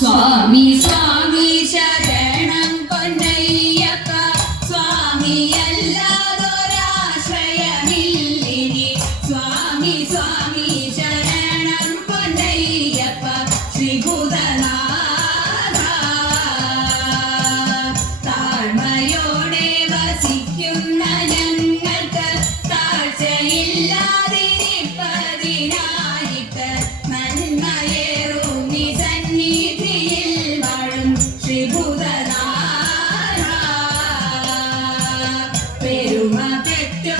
സ്വാമി സ്വാമി ശരണം പൊന്നയ്യപ്പ സ്വാമി അല്ലാതൊരാശ്രയമില്ലിനി സ്വാമി സ്വാമി ശരണം പൊന്നയ്യപ്പ ശ്രീഭൂതനാഥ താഴ്മയോടെ വസിക്കുന്ന ഞങ്ങൾക്ക് താഴ്ചയില്ലാതിരിപ്പതിനായിട്ട് നന്മയേറും നീ സന്നിധിയിൽ വാഴും ശ്രീഭൂതനാഥ പെരുമ പെറ്റൊരു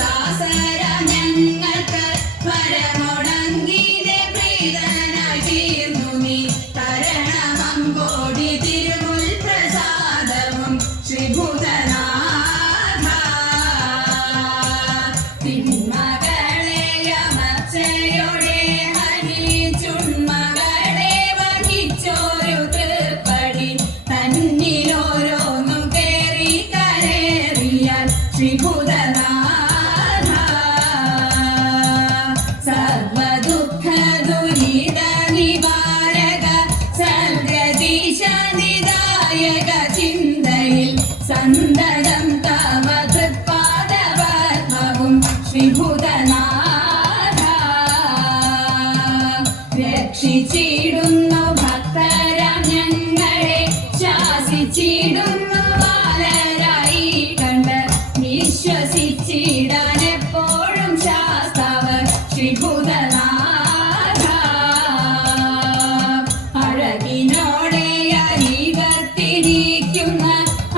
ദാസര ഞങ്ങൾക്ക് വരമുടങ്ങിനെ പ്രീതനായി തീർന്നു നീ തരണമമ്പോടി തിരുമുൽ പ്രസാദവും ശ്രീഭൂതനാഥ തിന്മകളെ അമർച്ചയോടെ ഹനിച്ചുണ്മകളെ വഹിച്ചോരു തൃപ്പടി തന്നിലോരോന്നും കേറി കരേറിയാൽ ശ്രീഭൂതനാഥ സർവദുഃഖ ദുരിത നിവാരക സർഗദീശ നിദായക ചിന്തയിൽ സന്തതം തവ തൃപ്പാദപത്മവും ശ്രീഭൂതനാഥ രക്ഷിച്ചിടുന്നു ഭക്തരാം ഞങ്ങളെ ശാസിച്ചിടുന്നു ബാലരായി കണ്ട് വിശ്വസിച്ചിടാൻ എപ്പോഴും ശാസ്താവ് ശ്രീഭൂതനാഥ അഴകിനോടെ അരികത്തിരിക്കുന്ന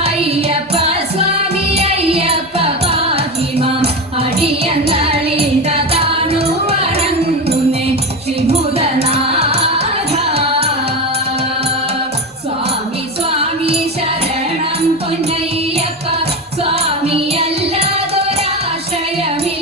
അയ്യപ്പ സ്വാമി അയ്യപ്പ പാഹിമാം അടിയങ്ങളിത താണു വണങ്ങുന്നേ ശ്രീഭൂതനാഥ സ്വാമി സ്വാമി ശരണം പൊന്നയ്യപ്പ സ്വാമി അല്ലാതൊരാശ്രയമി